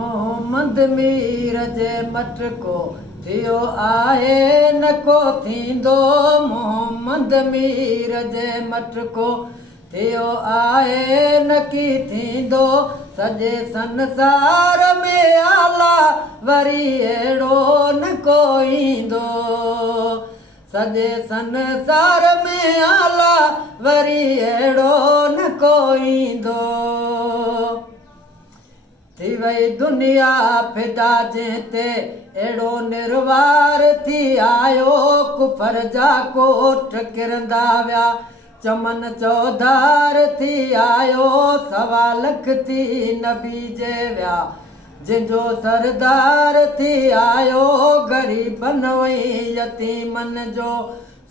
मोहम्मद मीर जे मटको थियो आहे न को थींदो। मोहम्मद मीर जे मटको थियो आहे न की थींदो। सॼे संसार में आला वरी अहिड़ो न को ईंदो। सॼे संसार में आला वरी अहिड़ो न को ईंदो। थी वई दुनिया फिदा जंहिंते अहिड़ो निर्वार थी आयो। कुफर जा कोठ किरंदा विया चमन चौधार थी आयो। 1.25 लख थी नबी जे विया जंहिंजो सरदार थी आयो। ग़रीबन वई यतीमन जो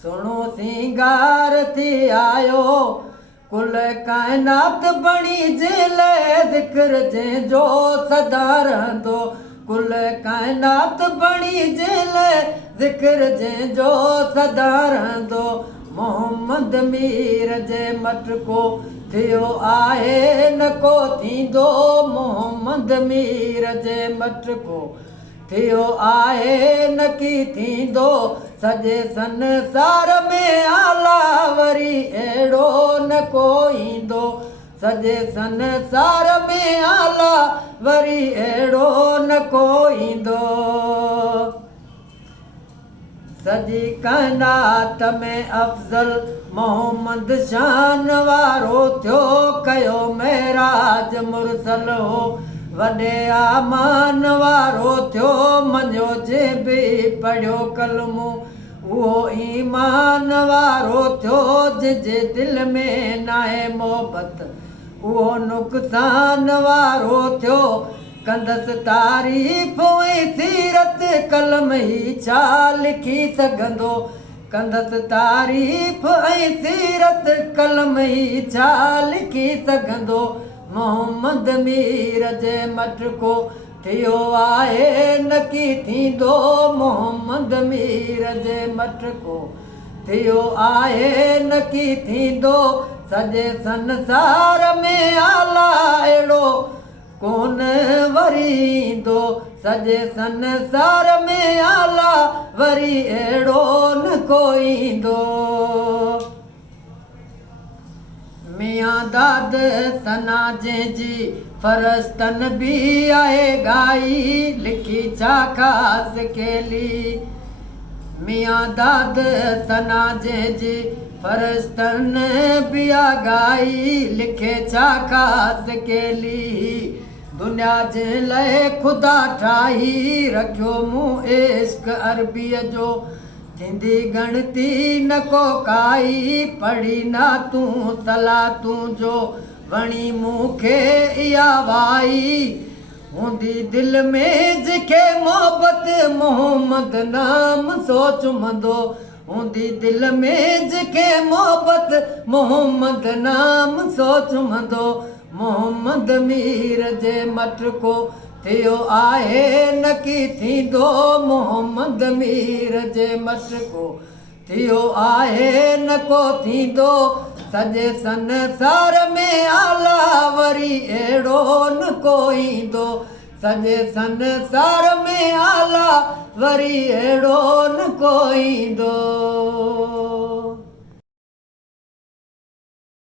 सुहिणो सिंगार थी आयो। कुल काइनात बणी जेल ज़िक्र जंहिंजो सदा रहंदो। कुल काइनात बणी जेल ज़िक्र जंहिंजो सदा रहंदो। मोहम्मद मीर जे मटको थियो आहे न को थींदो। मोहम्मद मीर जे मटको थियो आहे न की थींदो। सॼे संसार में आला वरी अहिड़ो न को ईंदो। सॼे संसार में आला वरी अहिड़ो न को ईंदो। सॼी काइनात में अफ़ज़ल मोहम्मद शान वारो थियो। कयो महराज मुरसल हो वॾे आमान वारो थियो। मञियो जे बि पढ़ियो कलमो उहो ईमान वारो थियो। जंहिंजे दिलि में नाहे मोहबत उहो नुक़सान वारो थियो। कंदसि तारीफ़ ऐं सीरत कलम ई छा लिखी सघंदो। कंदसि तारीफ़ ऐं सीरत कलम ई छा लिखी सघंदो। मोहम्मद मीर जे मटको थियो आहे न की थींदो। मोहम्मद मीर जे मटको थियो आहे न की थींदो। सॼे संसार में आला अहिड़ो कोन वरी ईंदो। सॼे संसार में आला वरी अहिड़ो न को ईंदो। मियां दाद सना जंहिंजी फ़रस्तन बि आहे गाई लिखी छा ख़ासि केली। मियां दाद सना जंहिंजी फ़रस्तन बि आहे गाई लिखे छा ख़ासि केली। दुनिया जे लाइ ख़ुदा ठाही रखियो मूं इश्क अरबीअ जो। थींदी गणती न को काई पढ़ी ना तूं सला तुंहिंजो। वणी मूंखे इहा वाई हूंदी दिलि में जंहिंखे मोहबत मोहम्मद नाम सोच मंदो। हूंदी दिलि में जंहिंखे मोहबत मोहम्मद नाम सोच मंदो। मोहम्मद मीर जे मटको थियो आहे न की थींदो। मोहम्मद मीर जे मटको थियो आहे न को थींदो। सॼे संसार में आला वरी अहिड़ो न को ईंदो। सॼे संसार में आला वरी अहिड़ो न को ईंदो।